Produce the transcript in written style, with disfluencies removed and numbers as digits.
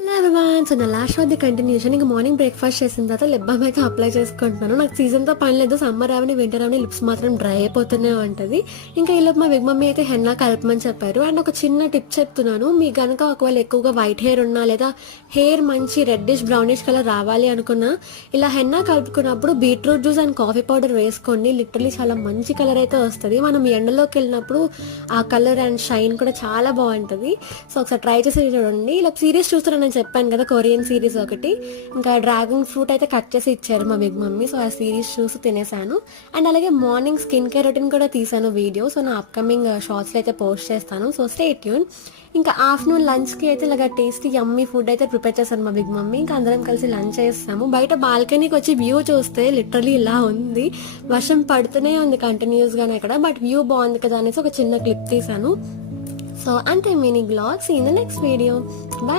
Hello everyone. So నా last of the continuation. ఇంకా morning breakfast చేసిన తర్వాత లిప్ బామ్ అయితే అప్లై చేసుకుంటున్నాను. నాకు సీజన్తో పని లేదు, సమ్మర్ అవని వింటర్ అవని లిప్స్ మాత్రం డ్రై అయిపోతూనే ఉంటుంది. ఇంకా ఈ లోపు మా బిగ్ మమ్మీ అయితే హెన్నా కలపమని చెప్పారు. అండ్ ఒక చిన్న టిప్ చెప్తున్నాను, మీ కనుక ఒకవేళ ఎక్కువగా వైట్ హెయిర్ ఉన్నా లేదా హెయిర్ మంచి రెడ్డిష్ బ్రౌనిష్ కలర్ రావాలి అనుకున్నా ఇలా హెన్నా కలుపుకున్నప్పుడు beetroot juice and coffee powder వేసుకోండి. లిటరలీ చాలా మంచి కలర్ అయితే వస్తుంది. మనం ఎండలోకి వెళ్ళినప్పుడు ఆ కలర్ అండ్ షైన్ కూడా చాలా బాగుంటుంది. సో ఒకసారి ట్రై చేసి చూడండి. ఇలా సిరీస్ చూస్తున్నాను, నేను చెప్పాను కదా కొరియన్ సిరీస్ ఒకటి, ఇంకా డ్రాగన్ ఫ్రూట్ అయితే కట్ చేసి ఇచ్చారు మా బిగ్ మమ్మీ. సో ఆ సిరీస్ చూసి తినేసాను. అండ్ అలాగే మార్నింగ్ స్కిన్ కేర్ రొటీన్ కూడా తీసాను వీడియో. సో నా అప్కమింగ్ షార్ట్స్లో అయితే పోస్ట్ చేస్తాను. So stay tune. ఇంకా ఆఫ్టర్నూన్ లంచ్కి అయితే ఇలాగ టేస్టీ యమ్మీ ఫుడ్ అయితే ప్రిపేర్ చేశాను మా బిగ్ మమ్మీ. ఇంకా అందరం కలిసి లంచ్ చేస్తాము. బయట బాల్కనీకి వచ్చి వ్యూ చూస్తే లిటరలీ ఇలా ఉంది. వర్షం పడుతూనే ఉంది కంటిన్యూస్గానే ఇక్కడ, బట్ వ్యూ బాగుంది కదా అనేసి ఒక చిన్న క్లిప్ తీసాను. సో అంతే mini vlog. See in the next video. Bye.